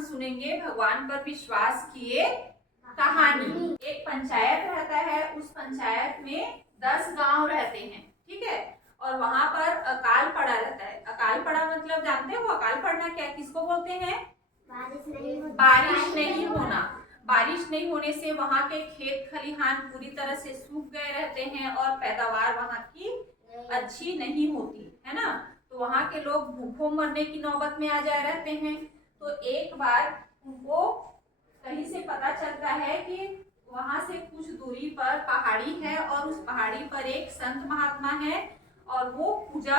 हम सुनेंगे भगवान पर विश्वास किए कहानी। एक पंचायत रहता है, उस पंचायत में 10 गांव रहते हैं, ठीक है। और वहां पर अकाल पड़ा रहता है। अकाल पड़ा मतलब जानते हो अकाल पड़ना क्या किसको बोलते हैं? बारिश नहीं होना। बारिश नहीं होने से वहां के खेत खलिहान पूरी तरह से सूख गए रहते हैं और पैदावार वहां की अच्छी नहीं होती है ना। तो वहां के लोग भूखों मरने की नौबत में आ जाए रहते हैं। तो एक बार उनको कहीं से पता चलता है कि वहां से कुछ दूरी पर पहाड़ी है और उस पहाड़ी पर एक संत महात्मा है और वो पूजा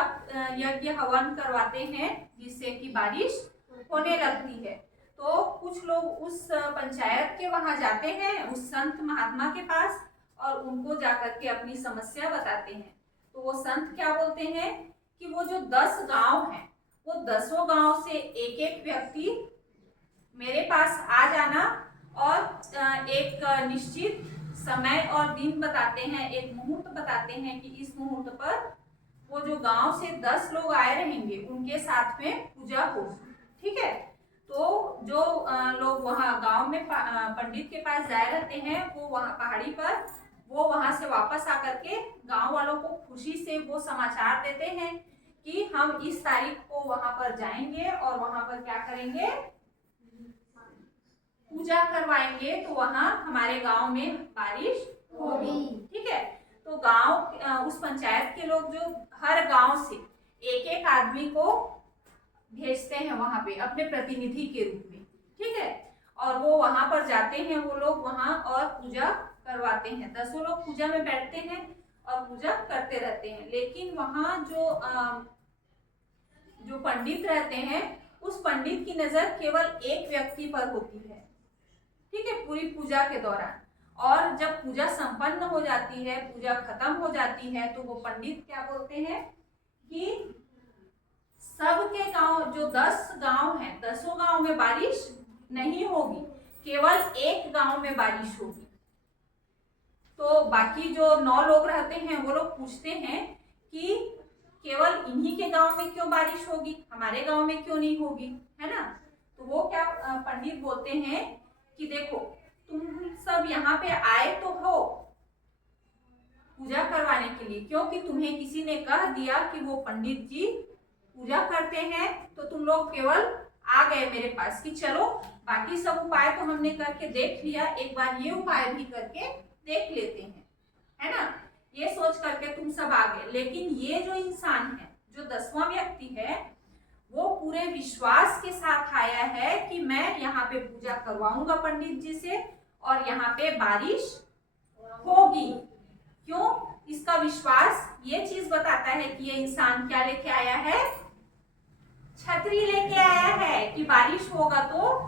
यज्ञ हवन करवाते हैं जिससे कि बारिश होने लगती है। तो कुछ लोग उस पंचायत के वहां जाते हैं उस संत महात्मा के पास और उनको जाकर के अपनी समस्या बताते हैं। तो वो संत क्या बोलते हैं कि वो जो 10 गांव हैं वो 10 गांव से एक एक व्यक्ति मेरे पास आ जाना और एक निश्चित समय और दिन बताते हैं, एक मुहूर्त बताते हैं कि इस मुहूर्त पर वो जो गांव से 10 लोग आए रहेंगे उनके साथ में पूजा होगी, ठीक है। तो जो लोग वहाँ गांव में पंडित के पास जाए रहते हैं वो वहाँ पहाड़ी पर वो वहां से वापस आकर के गांव वालों को खुशी से वो समाचार देते हैं कि हम इस तारीख को वहां पर जाएंगे और वहां पर क्या करेंगे, पूजा करवाएंगे तो वहां हमारे गांव में बारिश होगी, ठीक है। तो गांव उस पंचायत के लोग जो हर गांव से एक एक आदमी को भेजते हैं वहां पे अपने प्रतिनिधि के रूप में, ठीक है। और वो वहां पर जाते हैं वो लोग वहां और पूजा करवाते हैं। 10 लोग पूजा में बैठते हैं और पूजा करते रहते हैं। लेकिन वहां जो पंडित रहते हैं उस पंडित की नजर केवल एक व्यक्ति पर होती है, ठीक है, पूरी पूजा के दौरान। और जब पूजा संपन्न हो जाती है, पूजा खत्म हो जाती है, तो वो पंडित क्या बोलते हैं कि सबके गांव जो 10 गांव हैं 10 गांव में बारिश नहीं होगी, केवल एक गांव में बारिश होगी। तो बाकी जो 9 लोग रहते हैं वो लोग पूछते हैं कि केवल इन्हीं के गांव में क्यों बारिश होगी, हमारे गांव में क्यों नहीं होगी, है ना। तो वो क्या पंडित बोलते हैं कि देखो तुम सब यहाँ पे आए तो हो पूजा करवाने के लिए, क्योंकि तुम्हें किसी ने कह दिया कि वो पंडित जी पूजा करते हैं, तो तुम लोग केवल आ गए मेरे पास कि चलो बाकी सब उपाय तो हमने करके देख लिया, एक बार ये उपाय भी करके देख लेते हैं, है ना। ये सोच करके तुम सब आ गए। लेकिन ये जो इंसान है जो 10वां व्यक्ति है वो पूरे विश्वास के साथ आया है कि मैं यहाँ पे पूजा करवाऊंगा पंडित जी से और यहाँ पे बारिश होगी। क्यों? इसका विश्वास ये चीज बताता है कि ये इंसान क्या लेके आया है, छतरी लेके आया है कि बारिश होगा तो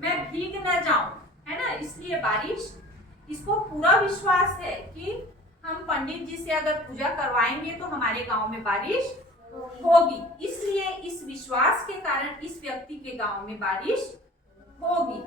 मैं भीग न जाऊं, है ना। इसलिए बारिश, इसको पूरा विश्वास है कि हम पंडित जी से अगर पूजा करवाएंगे तो हमारे गांव में बारिश होगी। इसलिए इस विश्वास के कारण इस व्यक्ति के गांव में बारिश होगी,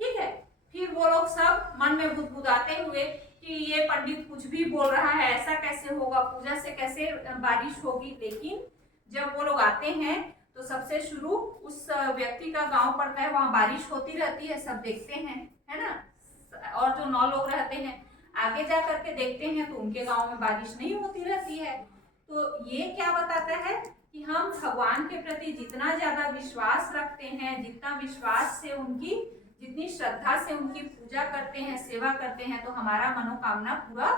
ठीक है। फिर वो लोग सब मन में बुदबुदाते हुए कि ये पंडित कुछ भी बोल रहा है, ऐसा कैसे होगा, पूजा से कैसे बारिश होगी। लेकिन जब वो लोग आते हैं तो सबसे शुरू उस व्यक्ति का गांव पड़ता है, वहां बारिश होती रहती है, सब देखते हैं, है ना। और जो 9 लोग रहते हैं आगे जा करके देखते हैं तो उनके गांव में बारिश नहीं होती रहती है। तो ये क्या बताता है कि हम भगवान के प्रति जितना ज्यादा विश्वास रखते हैं, जितना विश्वास से उनकी, जितनी श्रद्धा से उनकी पूजा करते हैं, सेवा करते हैं, तो हमारा मनोकामना पूरा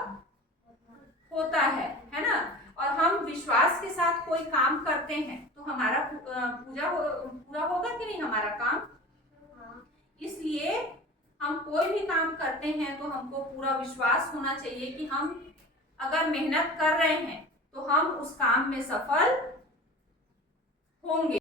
होता है ना। और हम विश्वास के साथ कोई काम करते हैं तो हमारा पूरा होगा कि नहीं हमारा काम। इसलिए हम कोई भी काम करते हैं तो हमको पूरा विश्वास होना चाहिए कि हम अगर मेहनत कर रहे हैं तो हम उस काम में सफल होंगे।